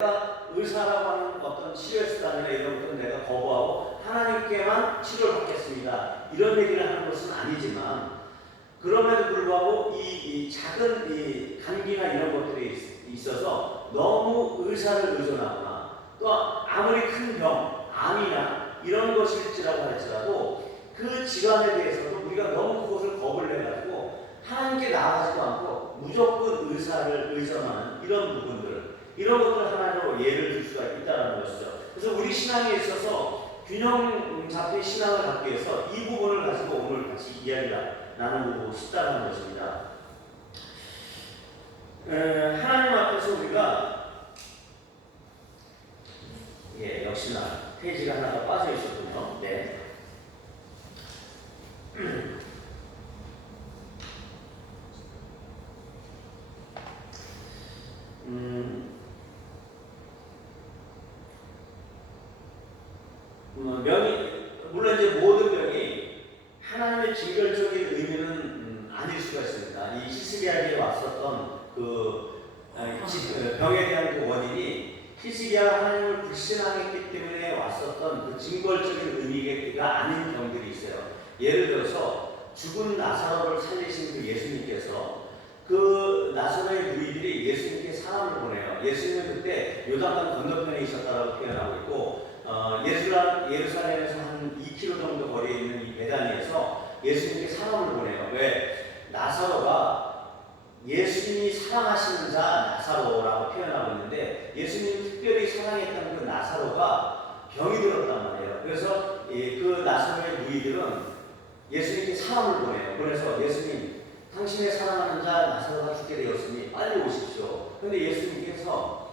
내가 의사라고 하는 어떤 치료 수단이나 이런 것들은 내가 거부하고 하나님께만 치료를 받겠습니다. 이런 얘기를 하는 것은 아니지만, 그럼에도 불구하고 이 작은 이 감기나 이런 것들이 있어서 너무 의사를 의존하거나, 또 아무리 큰 병, 암이나 이런 것일지라고 할지라도 그 질환에 대해서도 우리가 너무 그것을 겁을 내가지고 하나님께 나아가지도 않고 무조건 의사를 의존하는 이런 것들을 하나로 예를 들 수가 있다는 것이죠. 그래서 우리 신앙에 있어서 균형 잡힌 신앙을 갖기 위해서 이 부분을 가지고 오늘 같이 이야기를 나누고 싶다는 것입니다. 하나님 앞에서 우리가 역시나 페이지가 하나가 빠져 있었군요. 네. 물론 이제 모든 병이 하나님의 직결적인 의미는 아닐 수가 있습니다. 이 히스기야에게 왔었던 병에 대한 그 원인이 히스기야가 하나님을 불신앙했기 때문에 왔었던 그 징벌적인 의미가 아닌 병들이 있어요. 예를 들어서 죽은 나사로를 살리신 그 예수님께서 그 나사로의 무리들이 예수님께 사람을 보내요. 예수님은 그때 요단강 건너편에 있었다고 표현하고 있고, 예루살렘에서 한 2km 정도 거리에 있는 이 베다니에서 예수님께 사람을 보내요. 왜? 나사로가 예수님이 사랑하시는 자 나사로라고 표현하고 있는데, 예수님이 특별히 사랑했던 그 나사로가 병이 들었단 말이에요. 그래서 그 나사로의 무리들은 예수님께 사람을 보내요. 그래서 예수님, 당신의 사랑하는 자 나사로가 죽게 되었으니 빨리 오십시오. 그런데 예수님께서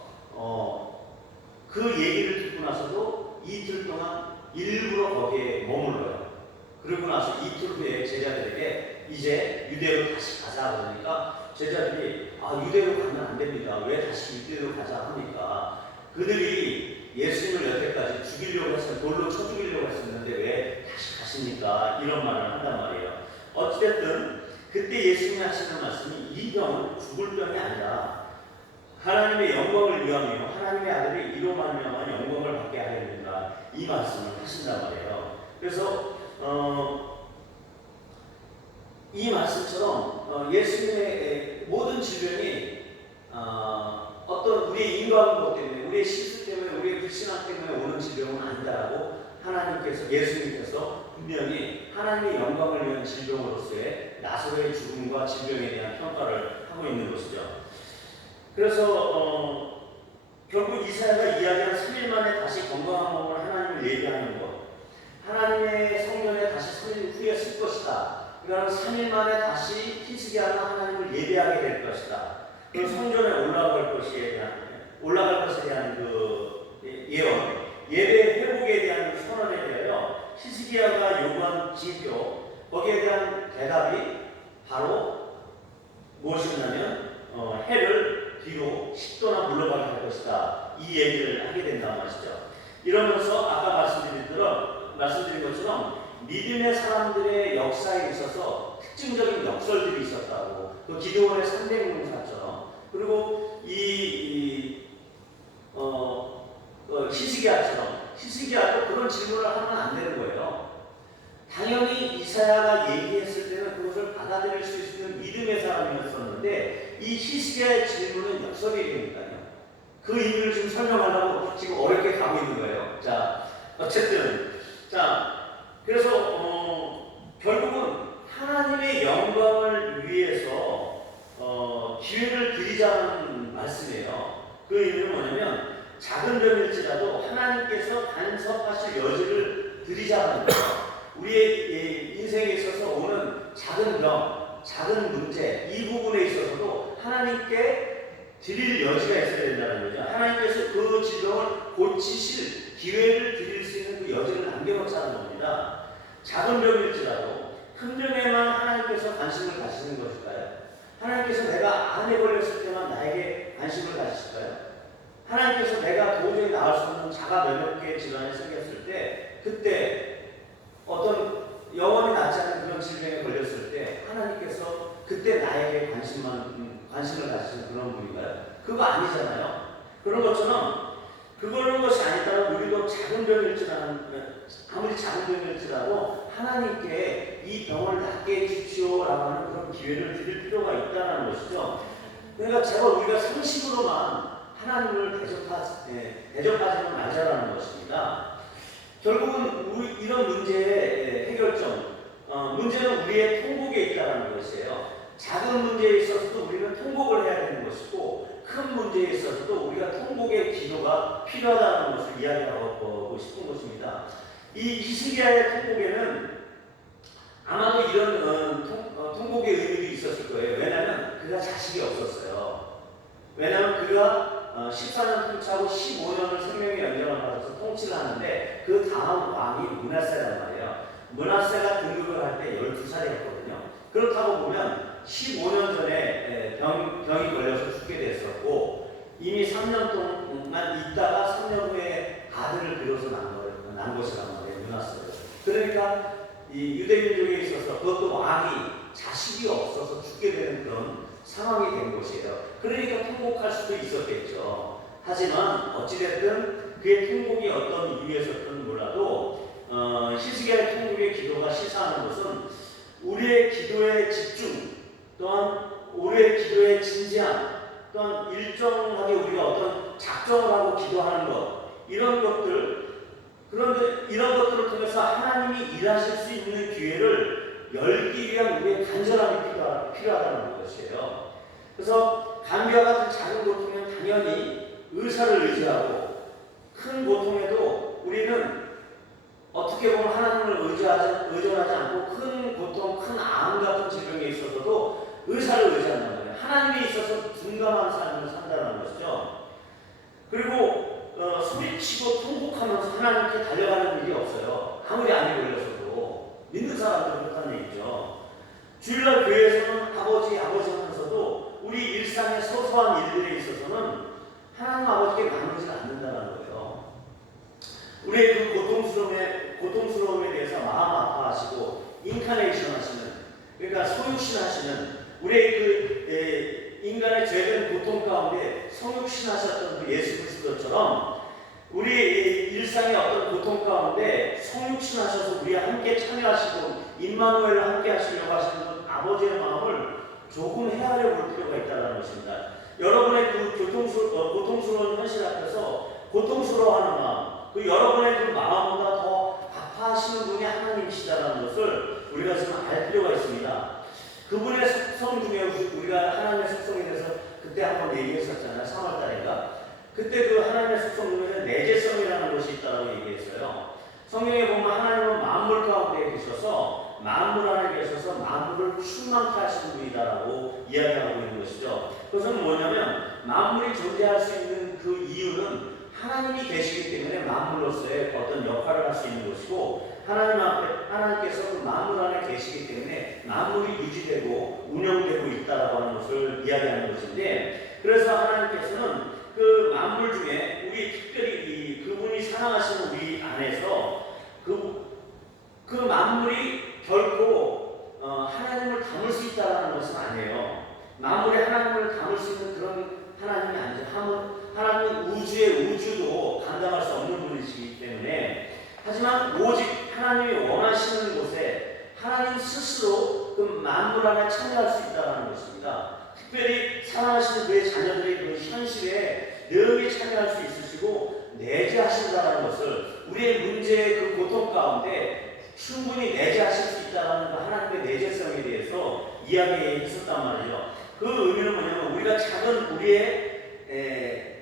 그 얘기를 듣고 나서도 이틀 동안 일부러 거기에 머물러요. 그러고 나서 이틀 후에 제자들에게 이제 유대로 다시 가자 그러니까 제자들이 유대로 가면 안 됩니다. 왜 다시 유대로 가자 합니까? 그들이 예수님을 여태까지 죽이려고 했었는데, 돌로 쳐 죽이려고 했었는데 왜 다시 가십니까? 이런 말을 한단 말이에요. 어찌됐든 그때 예수님이 하시는 말씀이 이 병은 죽을 병이 아니라 하나님의 영광을 위하며 하나님의 아들이 이로 말미암아 영광을 받게 하려 된다, 이 말씀을 하신단 말이에요. 그래서 이 말씀처럼 예수님의 모든 질병이 어떤 우리의 인과응보 때문에, 우리의 실수 때문에, 우리의 불신앙 때문에 오는 질병은 아니다라고 예수님께서 분명히 하나님의 영광을 위한 질병으로서의 나사로의 죽음과 질병에 대한 평가를 하고 있는 것이죠. 그래서 결국 이사야가 이야기한 3일 만에 다시 건강한 몸을 하나님을 예배하는 것, 하나님의 성전에 다시 3일 후에 쓸 것이다. 그러니까 3일 만에 다시 히스기야가 하나님을 예배하게 될 것이다. 그 성전에 올라갈 것에 대한 그 예언, 예배 회복에 대한 선언에 대하여 히스기야가 요구한 징표, 거기에 대한 대답이 바로 무엇이냐면 해를 뒤로 10도나 물러가게 할 것이다, 이 얘기를 하게 된다는 것이죠. 이러면서 아까 말씀드린 것처럼 믿음의 사람들의 역사에 있어서 특징적인 역설들이 있었다고, 그 기드온의 300용사처럼, 그리고 히스기야도 그런 질문을 하면 안 되는 거예요. 당연히 이사야가 얘기했을 때는 그것을 받아들일 수 있는 믿음의 사람이었었는데, 이 히스기야의 질문은 역설이 되니까요. 그 의미를 지금 설명하려고 지금 어렵게 가고 있는 거예요. 자, 어쨌든 그래서 결국은 하나님의 영광을 위해서 기회를 드리자는 말씀이에요. 그 의미는 뭐냐면, 작은 병일지라도 하나님께서 간섭하실 여지를 드리자는 거예요. 우리의 인생에 있어서 오는 작은 병, 작은 문제, 이 부분에 있어서도 하나님께 드릴 여지가 있어야 된다는 거죠. 하나님께서 그 질병을 고치실 기회를 드릴 수 있는 그 여지를 남겨놓자는 겁니다. 작은 병일지라도 큰 병에만 하나님께서 관심을 가지시는 것일까요? 하나님께서 내가 암에 걸렸을 때만 나에게 관심을 가지실까요? 하나님께서 내가 도저히 나을 수 없는 자가 면역계 질환에 생겼을 때, 그때 어떤 영원히 낫지 않는 그런 질병에 걸렸을 때 하나님께서 그때 나에게 관심을 가지시는 그런 분인가요? 그거 아니잖아요. 그런 것처럼 그런 것이 아니다면 우리도 작은 병일지라도 아무리 작은 병일지라도 하나님께 이 병을 낫게 해주시오라고 하는 그런 기회를 드릴 필요가 있다는 것이죠. 그러니까 제발 우리가 상식으로만 하나님을 대접하지는 말자라는 것입니다. 결국은 이런 문제의 해결점, 문제는 우리의 통곡에 있다는 것이에요. 작은 문제에 있어서도 우리는 통곡을 해야 되는 것이고 큰 문제에 있어서도 우리가 통곡의 기도가 필요하다는 것을 이야기하고 싶은 것입니다. 이 히스기야의 통곡에는 아마도 이런 통곡의 의미도 있었을 거예요. 왜냐하면 그가 자식이 없었어요. 왜냐하면 그가 14년 통치하고 15년을 생명의 연장을 받아서 통치를 하는데 그 다음 왕이 므낫세란 말이에요. 므낫세가 등극을 할 때 12살이었거든요. 그렇다고 보면 15년 전에 병이 걸려서 죽게 됐었고 이미 3년 동안 있다가 3년 후에 아들을 빌어서 난 것이란 말이에요. 므낫세를. 그러니까 이 유대민족에 있어서 그것도 왕이 자식이 없어서 죽게 되는 그런 상황이 된 것이에요. 그러니까 통곡할 수도 있었겠죠. 하지만 어찌됐든 그의 통곡이 어떤 이유에서든 몰라도 히스기야의 통곡의 기도가 시사하는 것은 우리의 기도의 집중 또한 우리의 기도의 진지함 또한 일정하게 우리가 어떤 작정을 하고 기도하는 것 이런 것들 그런데 이런 것들을 통해서 하나님이 일하실 수 있는 기회를 열기 위한 우리의 간절함이 필요하다는 것이에요. 그래서 감기와 같은 작은 고통은 당연히 의사를 의지하고 큰 고통에도 우리는 어떻게 보면 하나님을 의존하지 않고 큰 고통, 큰 암 같은 질병에 있어서도 의사를 의지한다는 거예요. 하나님에 있어서 둔감한 삶을 산다는 것이죠. 그리고 소리치고 통곡하면서 하나님께 달려가는 일이 없어요. 아무리 암이 걸려서도 믿는 사람들은 그렇다는 얘기죠. 주일날 교회에서는 아버지 하면서도 우리 일상의 소소한 일들에 있어서는 하나님 아버지께 나누지 않는다는 거예요. 우리의 그 고통스러움에 대해서 마음 아파하시고 인카네이션 하시는 그러니까 소육신 하시는 우리의 그 인간의 죄된 고통 가운데 성육신 하셨던 그 예수 그리스도처럼 우리 일상의 어떤 고통 가운데 성육신 하셔서 우리와 함께 참여하시고 임마누엘을 함께 하시려고 하시는 그 아버지의 마음을 조금 헤아려 볼 필요가 있다는 것입니다. 여러분의 그 고통스러운 현실 앞에서 고통스러워하는 마음 그 여러분의 그 마음보다 더 아파하시는 분이 하나님이시다는 것을 우리가 지금 알 필요가 있습니다. 그분의 속성 중에 우리가 하나님의 속성에 대해서 그때 한번 얘기했었잖아요. 3월달인가. 그때 그 하나님의 속성 중에 내재성이라는 것이 있다고 얘기했어요. 성경에 보면 하나님은 만물 가운데 계셔서 만물 안에 계셔서 만물을 충만케 하시는 분이다라고 이야기하고 있는 것이죠. 그것은 뭐냐면 만물이 존재할 수 있는 그 이유는 하나님이 계시기 때문에 만물로서의 어떤 역할을 할 수 있는 것이고 하나님께서 그 만물 안에 계시기 때문에 만물이 유지되고 운영되고 있다라고 하는 것을 이야기하는 것인데 그래서 하나님께서는 그 만물 중에 우리 특별히 그분이 사랑하시는 우리 안에서 그 만물이 결코 하나님을 담을 수 있다는 것은 아니에요. 만물이 하나님을 담을 수 있는 그런 하나님이 아니죠. 하나님은 우주의 우주도 감당할 수 없는 분이시기 때문에 하지만 오직 하나님이 원하시는 곳에 하나님 스스로 그 만물 안에 참여할 수 있다는 것입니다. 특별히 사랑하시는 그의 자녀들의 그 현실에 능히 참여할 수 있으시고 내재하신다는 것을 우리의 문제의 그 고통 가운데 충분히 내재하실 수 있다는 그 하나님의 내재성에 대해서 이야기했었단 말이죠. 그 의미는 뭐냐면 우리가 작은 우리의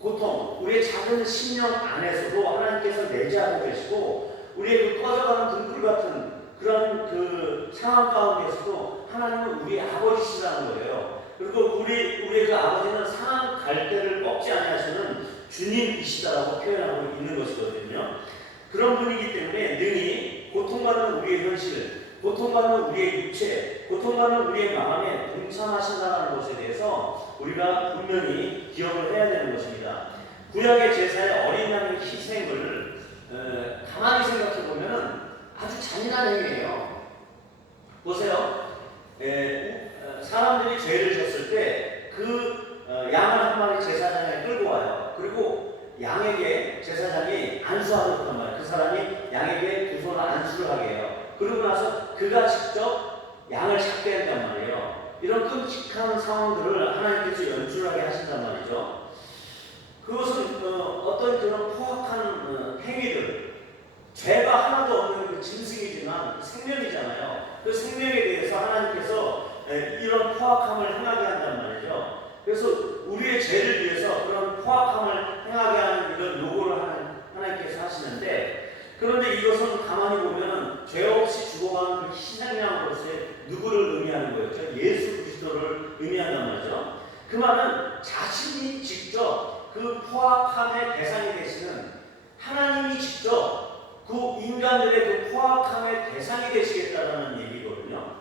고통, 우리의 작은 심령 안에서도 하나님께서 내재하고 계시고 우리의 그 꺼져가는 등불 같은 그런 그 상황 가운데서도 하나님은 우리 아버지시라는 거예요. 그리고 우리의 그 아버지는 상한 갈대를 꺾지 아니하시는 주님이시다라고 표현하고 있는 것이거든요. 그런 분이기 때문에 능히 고통받는 우리의 현실, 고통받는 우리의 육체, 고통받는 우리의 마음에 동참하신다는 것에 대해서 우리가 분명히 기억을 해야 되는 것입니다. 구약의 제사의 어린 양의 희생을 가만히 생각해 보면 아주 잔인한 행위예요. 보세요. 사람들이 죄를 졌을 때 그 양을 한 마리 제사장에 끌고 와요. 그리고 양에게 제사장이 안수하고 있단 말이에요. 그 사람이 양에게 두 손을 안수를 하게 해요. 그러고 나서 그가 직접 양을 잡게 한단 말이에요. 이런 끔찍한 상황들을 하나님께서 연출하게 하신단 말이죠. 그것은 어떤 그런 포악한 행위들, 죄가 하나도 없는 그 짐승이지만 생명이잖아요. 그 생명에 대해서 하나님께서 이런 포악함을 행하게 한단 말이죠. 그래서 우리의 죄를 위해서 그런 포악함을 행하게 하는 이런 요구를 하나님께서 하시는데, 그런데 이것은 가만히 보면은 죄 없이 죽어가는 그 희생양으로서의 누구를 의미하는 거였죠? 예수 그리스도를 의미한단 말이죠. 그 말은 자신이 직접 그 포악함의 대상이 되시는 하나님이 직접 그 인간들의 그 포악함의 대상이 되시겠다라는 얘기거든요.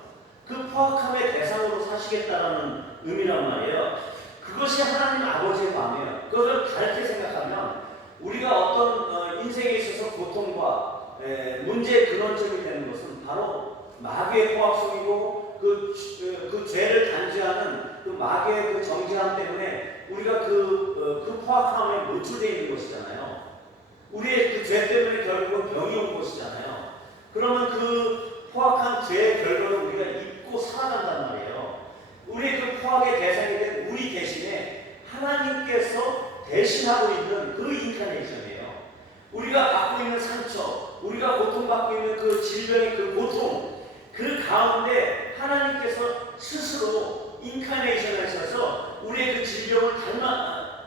그 포악함의 대상으로 사시겠다라는 의미란 말이에요. 그것이 하나님 아버지의 마음이에요. 그것을 다르게 생각하면 우리가 어떤 인생에 있어서 고통과 문제의 근원점이 되는 것은 바로 마귀의 포악성이고 그 죄를 단죄하는 그 마귀의 그 정죄함 때문에 우리가 그 포악함에 노출되어 있는 것이잖아요. 우리의 그 죄 때문에 결국은 병이 온 것이잖아요. 그러면 그 포악한 죄의 결과를 우리가 입고 살아간단 말이에요. 우리의 그 포악의 대상이 된 우리 대신에 하나님께서 대신하고 있는 그 인카네이션이에요. 우리가 받고 있는 상처, 우리가 고통받고 있는 그 질병의 그 고통, 그 가운데 하나님께서 스스로 인카네이션을 하셔서 우리의 그 질병을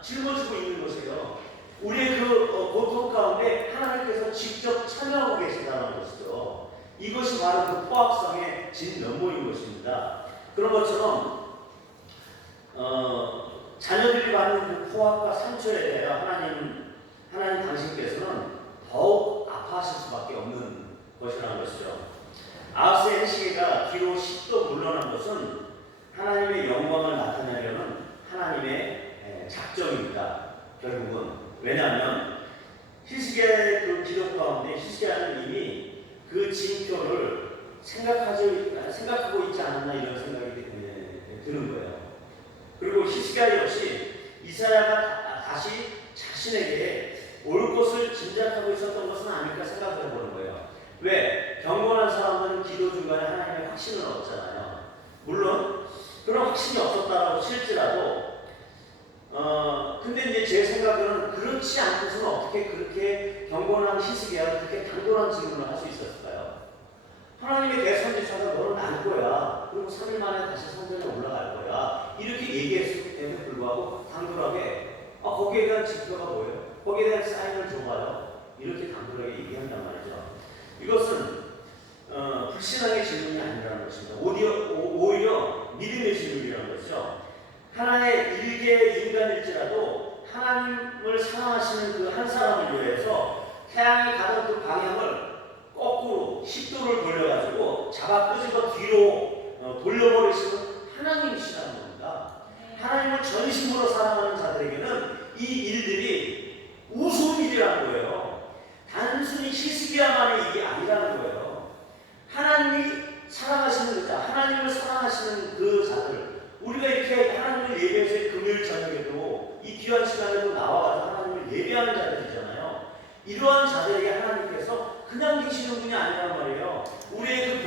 짊어지고 있는 것이에요. 우리의 그 고통 가운데 하나님께서 직접 참여하고 계신다는 것이죠. 이것이 바로 그 포악성의 진면모인 것입니다. 그런 것처럼 자녀들이 받는 그 포악과 상처에 대하여 하나님 당신께서는 더욱 아파하실 수밖에 없는 것이라는 것이죠. 아하스의 행시가 뒤로 10도 물러난 것은 하나님의 영광을 나타내려는 하나님의 작정입니다. 결국은 왜냐하면 히스기야의 그 기록 가운데 히스기야는 이미 그 징표를 생각하고 있지 않았나 이런 생각이 드는 거예요. 그리고 히스기야 역시 이사야가 다시 자신에게 올 것을 짐작하고 있었던 것은 아닐까 생각해 보는 거예요. 왜? 경건한 사람들은 기도 중간에 하나님의 확신을 얻잖아요. 물론 그런 확신이 없었다고 칠지라도 근데 이제 제 생각으로는 그렇지 않고서는 어떻게 그렇게 경건한 히스기야가 그렇게 당돌한 질문을 할 수 있었을까요? 하나님의 대선지자가 너는 날 거야. 그리고 3일 만에 다시 성전에 올라갈 거야. 이렇게 얘기했을 때에도 불구하고 당돌하게 거기에 대한 지표가 뭐예요? 거기에 대한 사인을 줘봐요. 이렇게 당돌하게 얘기한단 말이죠. 이것은 불신앙의 질문이 아니라는 것입니다. 오히려 믿음의 질문이라는 것이죠. 하나의 일개의 인간일지라도 하나님을 사랑하시는 그 한 사람을 위해서 태양이 가던 그 방향을 거꾸로 10도를 돌려가지고 잡아 끄집어 뒤로 돌려버리시는 하나님이시라는 겁니다. 하나님을 전심으로 사랑하는 자들에게는 이 일들이 우스운 일이라는 거예요. 단순히 히스기야만의 일이 아니라는 거예요. 하나님이 사랑하시는 자, 하나님을 사랑하시는 그 자들, 우리가 이렇게 하나님을 예배해서 금요일 저녁에도 이 귀한 시간에도 나와가지고 하나님을 예배하는 자들이잖아요. 이러한 자들에게 하나님께서 그냥 계시는 분이 아니란 말이에요. 우리의 그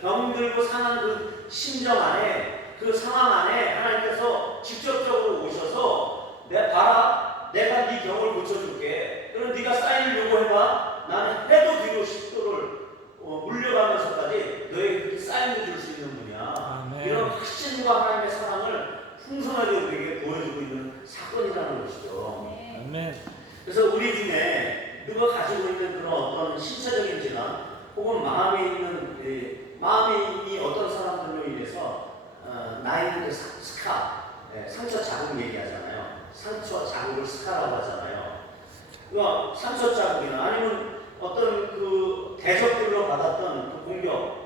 병들고 상한 그 심정 안에, 그 상황 안에 하나님께서 직접적으로 오셔서 봐라, 내가 네 병을 고쳐줄게. 그럼 네가 사인을 요구해봐. 나는 해도 뒤로 10도를 물려가면서까지 너에게 그렇게 사인을 줄 수 있는 분이야. 아멘. 이런 확신과 하나님의 사랑을 풍성하게 우리에게 보여주고 있는 사건이라는 것이죠. 아멘. 그래서 우리 중에 누가 가지고 있는 그런 어떤 신체적인 질환 혹은 마음이 어떤 사람들로 인해서 나이는 그 스카, 상처 자국 얘기하잖아요. 상처 자국을 스카라고 하잖아요. 그러니까 상처 자국이나 아니면 어떤 그 대적들로 받았던 그 공격,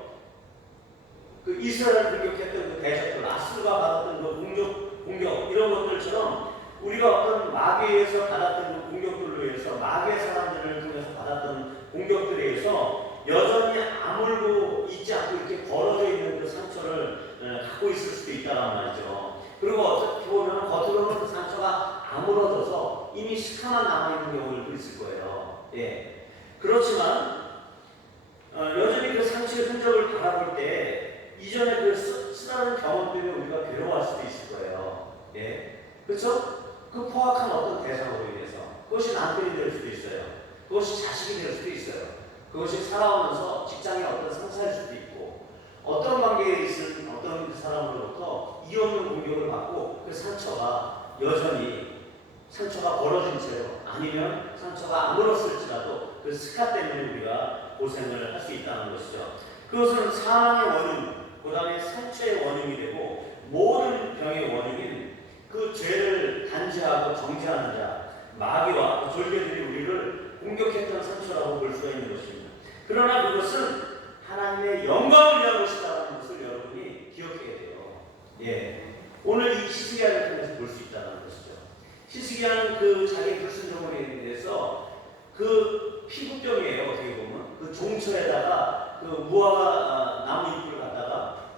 그 이스라엘 공격했던 그 대적들, 아수르가 받았던 그 공격 이런 것들처럼 우리가 어떤 마귀에서 받았던 그 공격들로 인해서 마귀의 사람들을 통해서 받았던 공격들에 의해서 여전히 아물고 있지 않고 이렇게 벌어져 있는 그 상처를 갖고 있을 수도 있다는 말이죠. 그리고 어떻게 보면 겉으로는 그 상처가 아물어져서 이미 스카만 남아있는 경우도 있을 거예요. 예. 그렇지만 여전히 그 상처의 흔적을 바라볼 때 이전에 그 쓰라는 경험 때문에 우리가 괴로워할 수도 있을 거예요. 예. 그렇죠? 그 포악한 어떤 대상으로 인해서 그것이 남편이 될 수도 있어요. 그것이 자식이 될 수도 있어요. 그것이 살아오면서 직장의 어떤 상사일 수도 있고 어떤 관계에 있을 어떤 그 사람으로부터 이유 없는 공격을 받고 그 상처가 여전히 상처가 벌어진 채로 아니면 상처가 안 벌었을지라도 그 스카 때문에 우리가 고생을 할 수 있다는 것이죠. 그것은 사망의 원인, 그 다음에 상처의 원인이 되고 모든 병의 원인인 그 죄를 단죄하고 정죄하는 자, 마귀와 그 졸개들이 우리를 공격했던 상처라고 볼 수가 있는 것입니다. 그러나 그것은 하나님의 영광을 위한 것이라는 것을 여러분이 기억해야 돼요. 예. 오늘 이 히스기야를 통해서 볼 수 있다는 것이죠. 히스기야는 그 자기 불순종에 대해서 그 피부병이에요. 어떻게 보면 그 종처에다가 그 무화과 나무 잎을 갖다가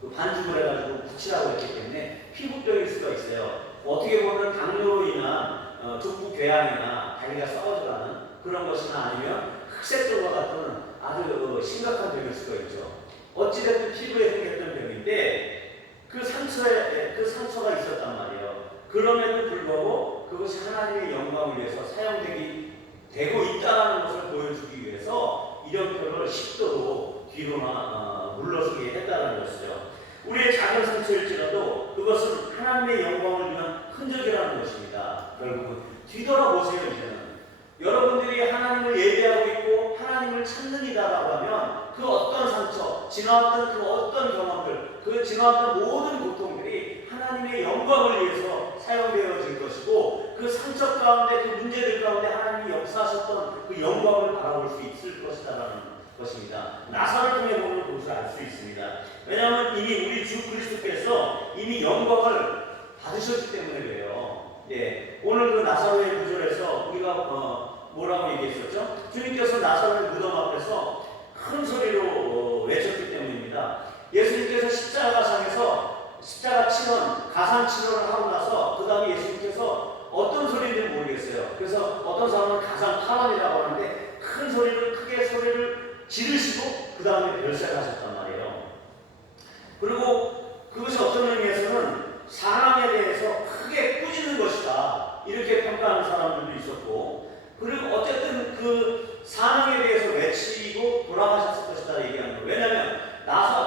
그 반죽을 해가지고 붙이라고 했기 때문에 피부병일 수가 있어요. 어떻게 보면 당뇨로 인한 족부 궤양이나 다리가 썩어져가는 그런 것이나 아니면 흑색종과 같은 아주 심각한 병일 수가 있죠. 어찌됐든 피부에 생겼던 병인데 그 상처가 있었단 말이에요. 그럼에도 불구하고 그것이 하나님의 영광을 위해서 되고 있다는 것을 보여주기 위해서 이름표를 10도로 뒤로나 물러서게 했다는 것이죠. 우리의 작은 상처일지라도 그것은 하나님의 영광을 위한 흔적이라는 것입니다. 결국은 뒤돌아보세요. 이제는 여러분들이 하나님을 예배하고 있고 하나님을 찾는 이다라고 하면 그 어떤 상처, 지나왔던 그 어떤 경험들, 그 지나왔던 모든 고통들이 하나님의 영광을 위해서 사용되어질 것이고 그 상처 가운데 그 문제들 가운데 하나님이 역사하셨던 그 영광을 바라볼 수 있을 것이다라는 것입니다. 나사를 통해 보면 그것을 알 수 있습니다. 왜냐하면 이미 우리 주 그리스도께서 이미 영광을 받으셨기 때문에 그래요. 예, 오늘 그 나사로의 구절에서 우리가 뭐라고 얘기했었죠? 주님께서 나사로의 무덤 앞에서 큰 소리로 외쳤기 때문입니다. 예수님께서 십자가상에서 십자가 치는 가상 치료를 하고 나서 그 다음에 예수님께서 어떤 소리인지 모르겠어요. 그래서 어떤 사람은 가상 파란이라고 하는데 큰 소리를 크게 소리를 지르시고 그 다음에 별세하셨단 말이에요. 그리고 그것이 어떤 의미에서는 사람에 대해서 크게 꾸짖는 것이다 이렇게 평가하는 사람들도 있었고, 그리고 어쨌든 그 사망에 대해서 외치고 돌아가셨을 것이다 얘기하는 거예요. 왜냐하면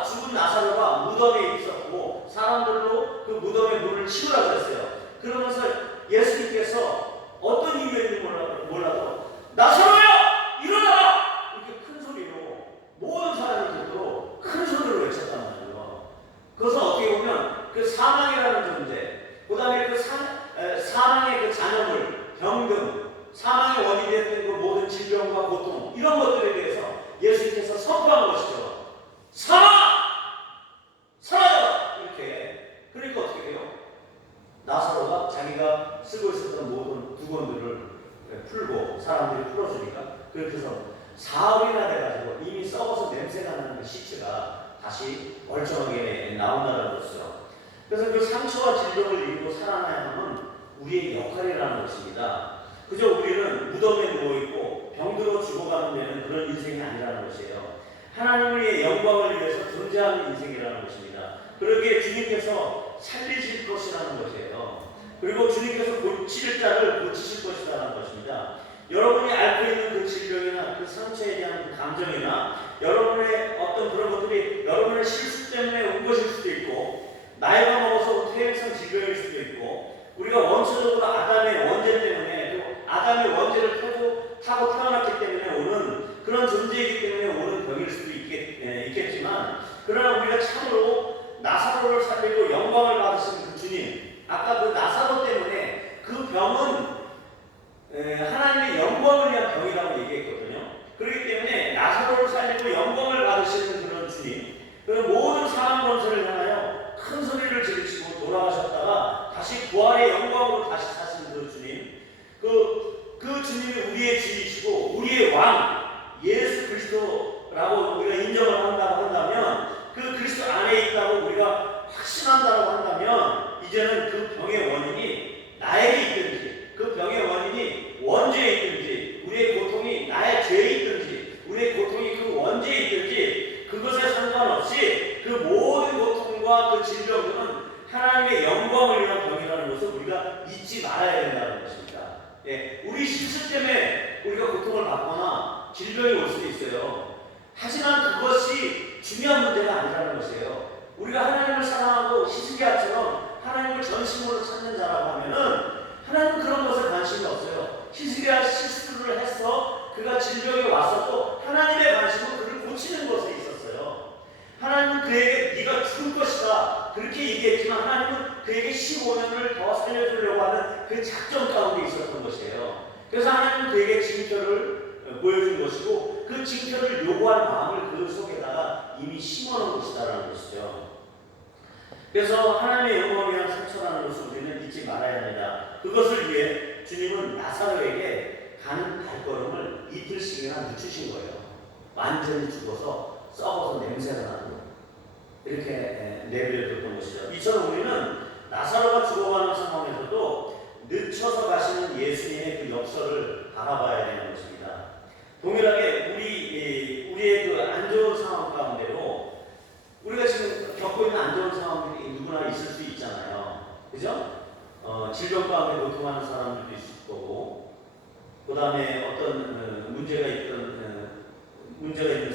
죽은 나사로가 무덤에 있었고 사람들로 그 무덤의 문을 치우라 그랬어요. 그러면서 예수님께서 어떤 이유인지 몰라도 나사로야 일어나라 이렇게 큰 소리로 모든 사람이 듣도록 큰 소리로 외쳤단 말이에요. 그것은 어떻게 보면 그 사망이라는 존재, 그 다음에 그 사망의 그 잔여물, 병든, 사망의 원인이 됐던 그 모든 질병과 고통 이런 것들에 대해서 예수님께서 선포한 것이죠. 사라져라 이렇게. 그러니까 어떻게 돼요? 나사로가 자기가 쓰고 있었던 모든 두건들을 풀고 사람들이 풀어주니까 그렇게 해서 사흘이나 돼가지고 이미 썩어서 냄새가 나는 그 시체가 다시 멀쩡하게 나온다는 것이죠. 그래서 그 상처와 질병을 이기고 살아나야 하는 우리의 역할이라는 것입니다. 그저 우리는 무덤에 누워있고 병들어 죽어가는 데는 그런 인생이 아니라는 것이에요. 하나님의 영광을 위해서 존재하는 인생이라는 것입니다. 그러기에 주님께서 살리실 것이라는 것이에요. 그리고 주님께서 고칠 자를 고치실 것이라는 것입니다. 여러분이 앓고 있는 그 질병이나 그 상처에 대한 그 감정이나 여러분의 어떤 그런 것들이 여러분의 실수 때문에 온 것일 수도 있고 나이가 먹어서 퇴행성 질병일 수도 있고 우리가 원초적으로 아담의 원죄 때문에 또 아담의 원죄를 타고 태어났기 때문에 오는 그런 존재이기 때문에 오는 병일 수도 있겠지만 그러나 우리가 참으로 나사로를 살리고 영광을 받으신 그 주님, 아까 그 나사로 때문에 그 병은 하나님의 영광을 위한 병이라고 얘기했거든요. 그렇기 때문에 나사로를 살리고 영광을 받으시는 그런 주님, 그 모든 사람 권세를 향하여 큰 소리를 지르시고 돌아가셨다가 다시 부활의 영광으로 다시 사신 그 주님, 그 주님이 우리의 주이시고 우리의 왕 예수 그리스도라고 우리가 인정을 한다고 한다면 그 그리스도 안에 있다고 우리가 확신한다고 한다면 이제는 그 되는 것입니다. 예, 우리 실수 때문에 우리가 고통을 받거나 질병이 올 수도 있어요. 하지만 그것이 중요한 문제가 아니라는 것이에요. 우리가 하나님을 사랑하고 히스기야처럼 하나님을 전심으로 찾는 자라고 하면은 하나님은 그런 것에 관심이 없어요. 히스기야 실수를 해서 그가 질병이 왔어도 하나님의 관심은 그를 고치는 것에 있었어요. 하나님은 그에게 네가 죽을 것이다 그렇게 얘기했지만 하나님은 그에게 15년을 더 살려주려고 하는 그 작전 가운데 있었던 것이에요. 그래서 하나님은 그에게 징표를 보여준 것이고 그 징표를 요구할 마음을 그 속에다가 이미 심어놓은 것이다라는 것이죠. 그래서 하나님의 영광을 위한 상처라는 것을 우리는 잊지 말아야 합니다. 그것을 위해 주님은 나사로에게 가는 발걸음을 이틀씩이나 늦추신 거예요. 완전히 죽어서 썩어서 냄새가 나고 이렇게 내버려뒀던 것이죠. 이처럼 우리는 나사로가 죽어가는 상황에서도 늦춰서 가시는 예수님의 그 역사를 바라봐야 되는 것입니다. 동일하게 우리의 그 안 좋은 상황 가운데로 우리가 지금 겪고 있는 안 좋은 상황들이 누구나 있을 수 있잖아요. 그죠? 질병 가운데 고통하는 사람들도 있을 거고, 그 다음에 어떤 문제가 있는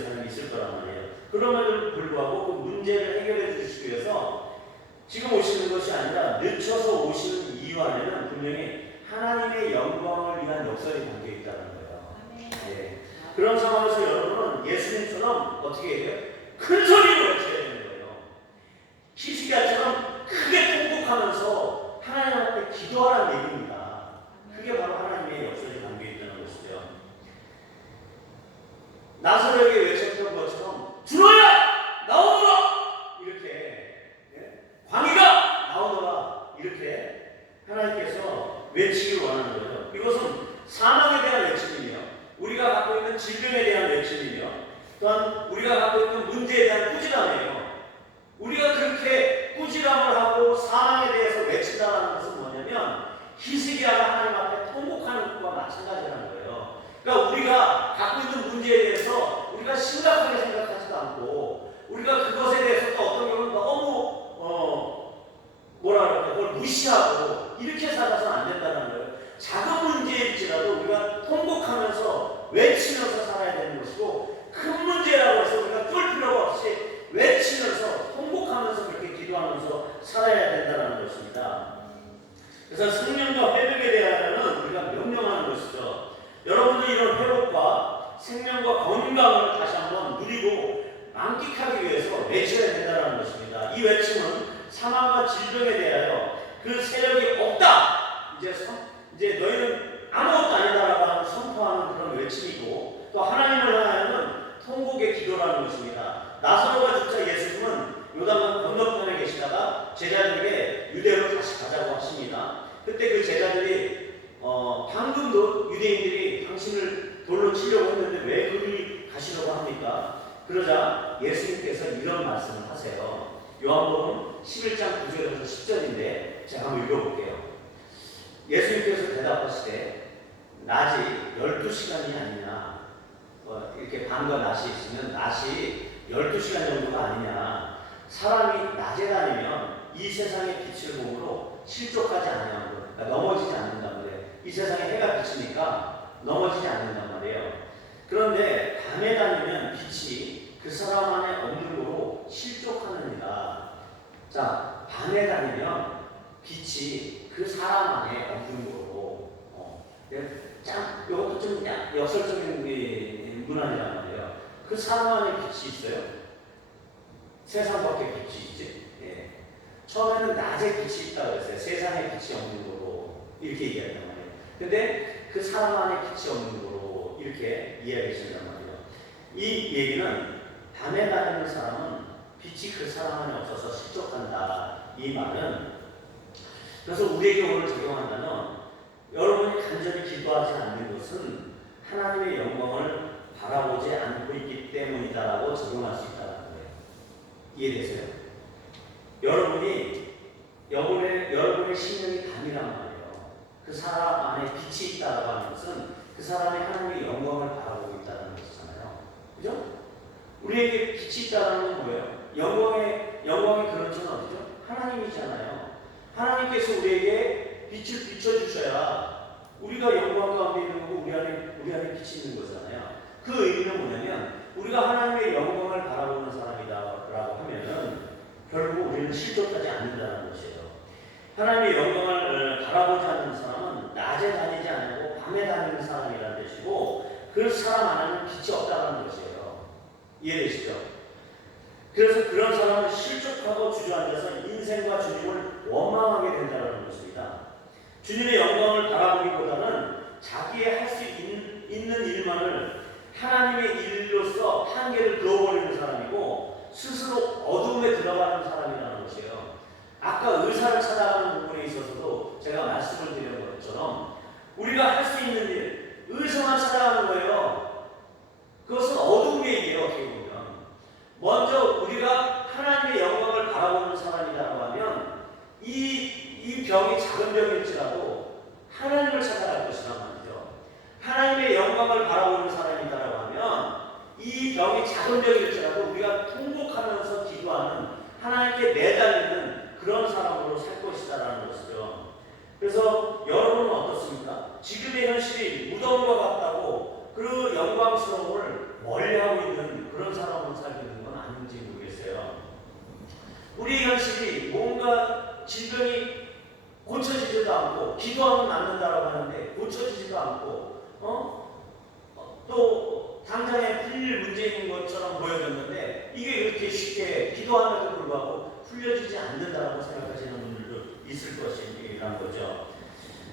사람이 있을 거란 말이에요. 그럼에도 불구하고 그 문제를 해결해 주시기 위해서 지금 오시는 것이 아니라 늦춰서 오시는 이유 안에는 분명히 하나님의 영광을 위한 역설이 담겨 있다는 거예요. 네. 그런 상황에서 여러분은 예수님처럼 어떻게 해요? 큰 소리로 외쳐야 되는 거예요. 히스기야처럼 크게 통곡하면서 하나님 앞에 기도하라는 얘기입니다. 그게 바로 하나님의 역설이 담겨 있다는 것이죠. 나사로에게 외쳤던 것처럼 주로야 나오너라 이렇게, 광희가 나오너라 이렇게 하나님께서 외치기를 원하는 거죠. 이것은 사망에 대한 외침이며 우리가 갖고 있는 질병에 대한 외침이며 또한 우리가 갖고 있는 문제에 대한 꾸지람이에요. 우리가 그렇게 꾸지람을 하고 사망에 대해서 외친다는 것은 뭐냐면 히스기야가 하나님 앞에 통곡하는 것과 마찬가지라는 거예요. 그러니까 우리가 갖고 있는 문제에 대해서 우리가 심각하게 생각하지도 않고 우리가 그것에 대해서 또 어떤 경우는 너무 그걸 무시하고 이렇게 살아서는 안 된다는 거예요. 작은 문제일지라도 우리가 통곡하면서 외치면서 살아야 되는 것이고 큰 문제라고 해서 우리가 쫄 필요가 없이 외치면서 통곡하면서 그렇게 기도하면서 살아야 된다는 것입니다. 그래서 생명과 회복에 대하여는 우리가 명령하는 것이죠. 여러분들 이런 회복과 생명과 건강을 다시 한번 누리고 만끽하기 위해서 외쳐야 된다는 것입니다. 이 외침은 사망과 질병에 대하여 그 세력이 없다. 이제 너희는 아무것도 아니다라고 하는 선포하는 그런 외침이고 또 하나님을 향하여는 통곡의 기도라는 것입니다. 나사로가 죽자 예수님은 요단강 건너편에 계시다가 제자들에게 유대로 다시 가자고 하십니다. 그때 그 제자들이 방금도 유대인들이 당신을 돌로 치려고 했는데 왜 그리 가시려고 합니까? 그러자 예수님께서 이런 말씀을 하세요. 요한복음 11장 9절에서 10절인데 제가 한번 읽어볼게요. 예수님께서 대답하시되 낮이 12시간이 아니냐, 이렇게 밤과 낮이 있으면 낮이 12시간 정도가 아니냐, 사람이 낮에 다니면 이 세상의 빛을 몸으로 실족하지 아니하고, 그러니까 넘어지지 않는단 말이에요. 이 세상에 해가 비치니까 넘어지지 않는단 말이에요. 그런데 밤에 다니면 빛이 그 사람 안에 없는 거로 실족하느니라. 자, 밤에 다니면 빛이 그 사람 안에 없는 거로. 이것도 좀 역설적인 문안이란 말이에요. 그 사람 안에 빛이 있어요? 세상 밖에 빛이 있지. 예. 처음에는 낮에 빛이 있다고 했어요. 세상에 빛이 없는 거로 이렇게 얘기한단 말이에요. 근데 그 사람 안에 빛이 없는 거로 이렇게 이야기하신단 말이에요. 이 얘기는 밤에 다니는 사람은 빛이 그 사람 안에 없어서 실족한다. 이 말은 그래서 우리에게 오늘 적용한다면 여러분이 간절히 기도하지 않는 것은 하나님의 영광을 바라보지 않고 있기 때문이다라고 적용할 수 있다는 거예요. 이해되세요? 여러분의 심령이 밤이란 말이에요. 그 사람 안에 빛이 있다라고 하는 것은 그 사람이 하나님의 영광을 바라보고 있다는 것이잖아요. 그죠? 우리에게 빛이 있다는 건 뭐예요? 영광의 근원처는 어디죠? 하나님이잖아요. 하나님께서 우리에게 빛을 비춰주셔야 우리가 영광 가운데 있는 거고 우리 안에 빛이 있는 거잖아요. 그 의미는 뭐냐면 우리가 하나님의 영광을 바라보는 사람이다라고 하면은 결국 우리는 실족하지 않는다는 것이에요. 하나님의 영광을 바라보지 않는 사람은 낮에 다니지 않고 밤에 다니는 사람이라는 뜻이고 그 사람 안에는 빛이 없다는 것이에요. 이해되시죠? 그래서 그런 사람은 실족하고 주저앉아서 인생과 주님을 원망하게 된다는 것입니다. 주님의 영광을 바라보기보다는 자기의 할 수 있는 일만을 하나님의 일로서 한계를 그어버리는 사람이고 스스로 어둠에 들어가는 사람이라는 것이에요. 아까 의사를 찾아가는 부분에 있어서도 제가 말씀을 드린 것처럼 우리가 할 수 있는 일, 의사만 찾아가는 거예요. 그것은 어둠의 일이에요. 어떻게 보면 먼저 우리가 하나님의 영광을 바라보는 사람이라고 하면 이 병이 작은 병일지라도 하나님을 찾아갈 것이란 말이죠. 하나님의 영광을 바라보는 사람이라고 하면 이 병이 작은 병일지라도 우리가 통곡하면서 기도하는 하나님께 매달리는 그런 사람으로 살 것이다라는 것이죠. 그래서 여러분은 어떻습니까? 지금의 현실이 무덤과 같다고 그 영광스러움을 멀리하고 있는 그런 사람으로 살고 있는 건 아닌지 모르겠어요. 우리의 현실이 뭔가 질병이 고쳐지지도 않고 기도하면 낫는다라고 하는데 고쳐지지도 않고 또 당장에 풀릴 문제인 것처럼 보여졌는데 이게 이렇게 쉽게 기도함에도 불구하고 풀려지지 않는다라고 생각하시는 분들도 있을 것이라는 거죠.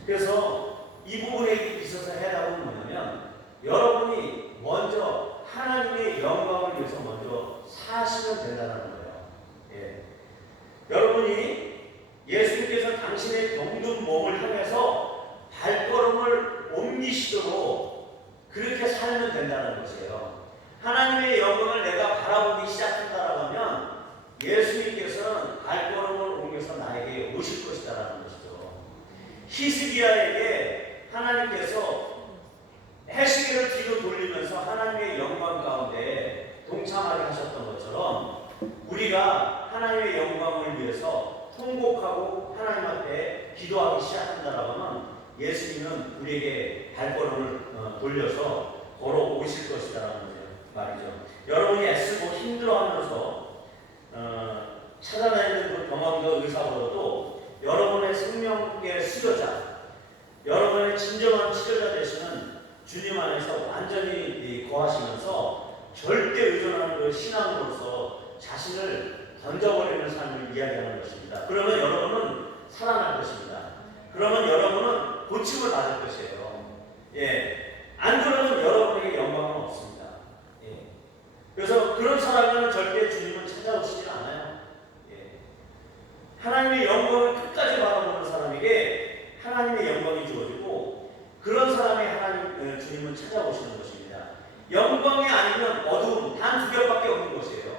그래서 이 부분에 있어서 해답은 뭐냐면 여러분이 먼저 하나님의 영광을 위해서 먼저 사시면 된다는 거예요. 예. 여러분이 예수님께서 당신의 병든 몸을 향해서 발걸음을 옮기시도록 그렇게 살면 된다는 것이에요. 하나님의 영광을 내가 바라보기 시작한다라고 하면 예수님께서는 발걸음을 옮겨서 나에게 오실 것이다라는 것이죠. 히스기야에게 하나님께서 해시계를 뒤로 돌리면서 하나님의 영광 가운데 동참하게 하셨던 것처럼 우리가 하나님의 영광을 위해서 통곡하고 하나님 앞에 기도하기 시작한다라고 하면 예수님은 우리에게 발걸음을 돌려서 걸어오실 것이다라는 말이죠. 여러분이 애쓰고 힘들어하면서 찾아다니는 그 병원과 의사보다도 여러분의 생명의 수료자, 여러분의 진정한 치료자 되시는 주님 안에서 완전히 거하시면서 절대 의존하는 그 신앙으로서 자신을 던져버리는 삶을 이야기하는 것입니다. 그러면 여러분은 살아날 것입니다. 그러면 여러분은 고침을 받을 것이에요. 예. 안 그러면 여러분에게 영광은 없습니다. 예. 그래서 그런 사람은 절대 주님을 찾아오시지 않아요. 예. 하나님의 영광을 끝까지 바라보는 사람에게 하나님의 영광이 주어지고 그런 사람이 하나님 주님을 찾아오시는 것입니다. 영광이 아니면 어두움 단 두 겹밖에 없는 것이에요.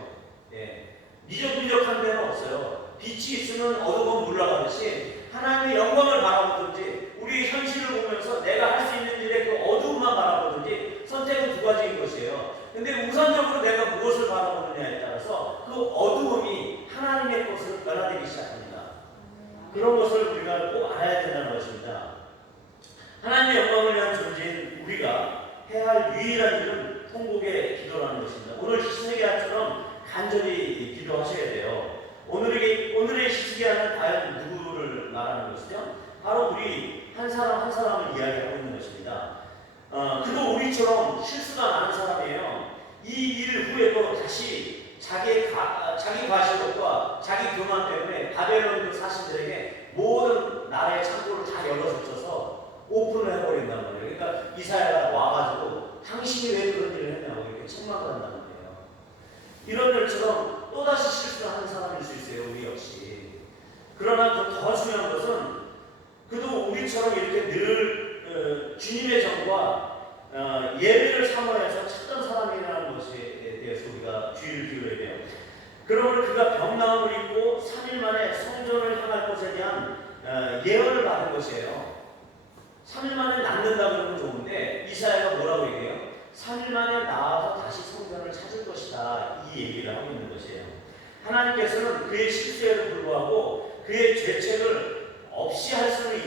예. 미적미적한 데는 없어요. 빛이 있으면 어두움은 물러가듯이 하나님의 영광을 바라보든지 우리의 현실을 보면서 내가 할 수 있는 일에 그 어두움만 바라보든지 선택은 두 가지인 것이에요. 근데 우선적으로 내가 무엇을 바라보느냐에 따라서 그 어두움이 하나님의 것으로 변화되기 시작합니다. 그런 것을 우리가 꼭 알아야 된다는 것입니다. 하나님의 영광을 위한 존재인 우리가 해야 할 유일한 일은 통곡의 기도라는 것입니다. 오늘 히스기야처럼 간절히 기도하셔야 돼요. 오늘의 히스기야는 과연 누구를 말하는 것이죠? 바로 우리 한 사람 한 사람을 이야기하고 있는 것입니다. 그도 우리처럼 실수가 많은 사람이에요. 이 일 후에도 다시 자기 과실과 자기 교만 때문에 바벨론 그 사신들에게 모든 나라의 창고를 다 열어젖혀서 오픈을 해버린다는 거예요. 그러니까 이사야가 와가지고 당신이 왜 그런 일을 했냐고 이렇게 책망을 한다는 거예요. 이런 일처럼 또다시 실수를 하는 사람일 수 있어요. 우리 역시. 그러나 더 중요한 것은 그도 우리처럼 이렇게 늘 주님의 정과 예배를 사모해서 찾던 사람이라는 것에 대해서 우리가 주의를 기울여야 돼요. 그러면 그가 병나음을 입고 3일 만에 성전을 향할 것에 대한 예언을 받은 것이에요. 3일 만에 낫는다 그러면 좋은데 이사야가 뭐라고 얘기해요? 3일 만에 나와서 다시 성전을 찾을 것이다. 이 얘기를 하고 있는 것이에요. 하나님께서는 그의 실수에도 불구하고 그의 죄책을 없이 할 수는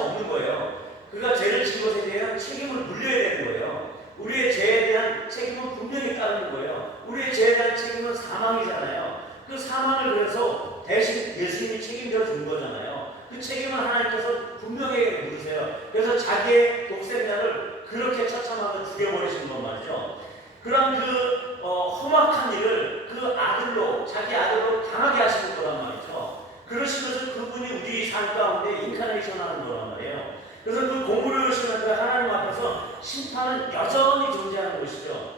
없는 없는 거예요. 그가 죄를 진 것에 대한 책임을 물려야 되는 거예요. 우리의 죄에 대한 책임은 분명히 따르는 거예요. 우리의 죄에 대한 책임은 사망이잖아요. 그 사망을 그래서 대신 예수님이 책임져 준 거잖아요. 그 책임은 하나님께서 분명히 물으세요. 그래서 자기의 독생자를 그렇게 처참하게 죽여버리신 건 말이죠. 그런 그 험악한 일을 그 아들로, 자기 아들로 당하게 하시는 거란 말이죠. 그러신 것은 그분이 우리 삶 가운데 인카네이션 하는 거란 말이에요. 그래서 그 공부를 하시는 그 하나님 앞에서 심판은 여전히 존재하는 것이죠.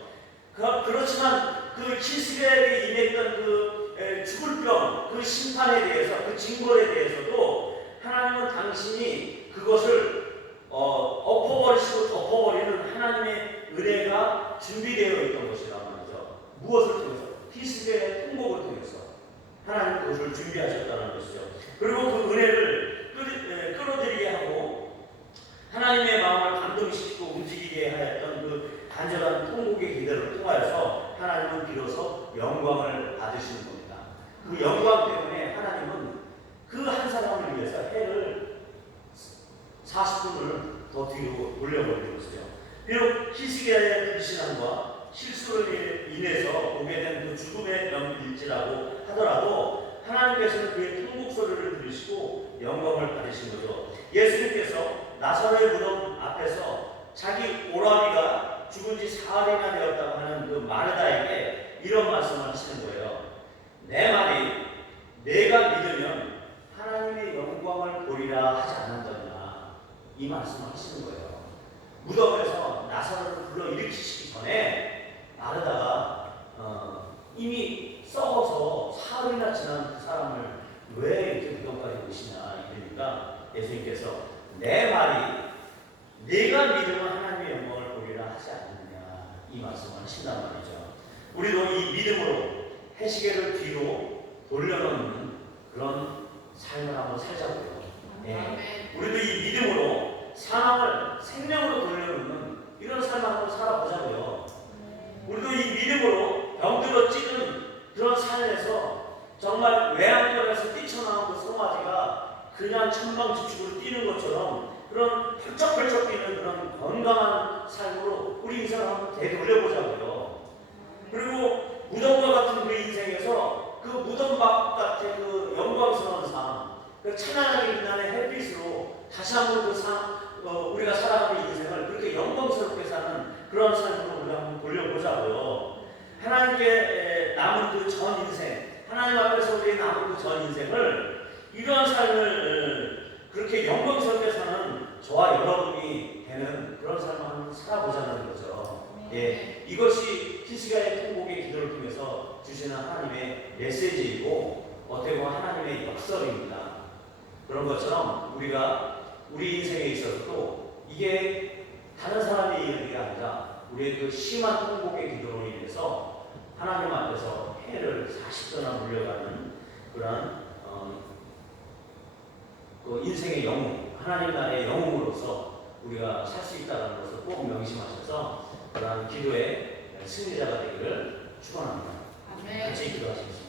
그렇지만 그 히스기야에게 임했던 그 죽을 병, 그 심판에 대해서, 그 징벌에 대해서도 하나님은 당신이 그것을 엎어버리시고 덮어버리는 하나님의 은혜가 준비되어 있던 것이란 말이죠. 무엇을 통해서? 히스기야의 통곡을 통해서 하나님 그것을 준비하셨다는 것이죠. 그리고 그 은혜를 끌어들이게 하고 하나님의 마음을 감동시키고 움직이게 하였던 그 간절한 통곡의 기도를 통하여서 하나님은 비로소 영광을 받으시는 겁니다. 그 영광 때문에 하나님은 그 한 사람을 위해서 해를 40분을 더 뒤로 돌려버리는 것이죠. 비록 히스기야의 불신앙과 실수를 인해서 오게 된 그 죽음의 병일지라고 하더라도 하나님께서는 그의 통곡 소리를 들으시고 영광을 받으신 거죠. 예수님께서 나사로의 무덤 앞에서 자기 오라비가 죽은 지 사흘이나 되었다고 하는 그 마르다에게 이런 말씀을 하시는 거예요. 내 말이 내가 믿으면 하나님의 영광을 보리라 하지 않았느냐, 이 말씀을 하시는 거예요. 무덤에서 나사로를 불러 일으키시기 전에 마르다가 이미 썩어서 사흘이나 지난 그 사람을 왜 이렇게 무덤까지 오시냐 이러니까 예수님께서 내 말이 내가 믿으면 하나님의 영광을 보리라 하지 않느냐, 이 말씀을 하신단 말이죠. 우리도 이 믿음으로 해시계를 뒤로 돌려놓는 그런 삶을 한번 살자고요. 네. 우리도 이 믿음으로 사망을 생명으로 돌려놓는 이런 삶을 한번 살아보자고요. 우리도 이 믿음으로 병들어 찌는 그런 삶에서 정말 외양간에서 뛰쳐나온 그 송아지가 그냥 천방지축으로 뛰는 것처럼 그런 펄쩍펄쩍 뛰는 그런 건강한 삶으로 우리 인생을 한번 되돌려보자고요. 그리고 무덤과 같은 그 인생에서 그 무덤 바깥의 그 영광스러운 삶, 그 찬양하게 빛나는 햇빛으로 다시 한번 그 우리가 살아가는 인생을 그렇게 영광스럽게 사는 그런 삶으로 우리가 한번 돌려보자고요. 하나님께 남은 그 전 인생, 하나님 앞에서 우리 남은 그 전 인생을 이러한 삶을 그렇게 영광스럽게 사는 저와 여러분이 되는 그런 삶을 한번 살아보자는 거죠. 예, 이것이 히스기야의 통곡의 기도를 통해서 주시는 하나님의 메시지이고 어떻게 보면 하나님의 역설입니다. 그런 것처럼 우리가 우리 인생에 있어서도 이게 다른 사람의 이야기가 아니라 우리의 그 심한 통곡의 기도로 인해서 하나님 앞에서 해를 40도나 물려가는 그런 그 인생의 영웅, 하나님 나라의 영웅으로서 우리가 살 수 있다는 것을 꼭 명심하셔서 그러한 기도의 승리자가 되기를 축원합니다. 같이 기도하시겠습니다.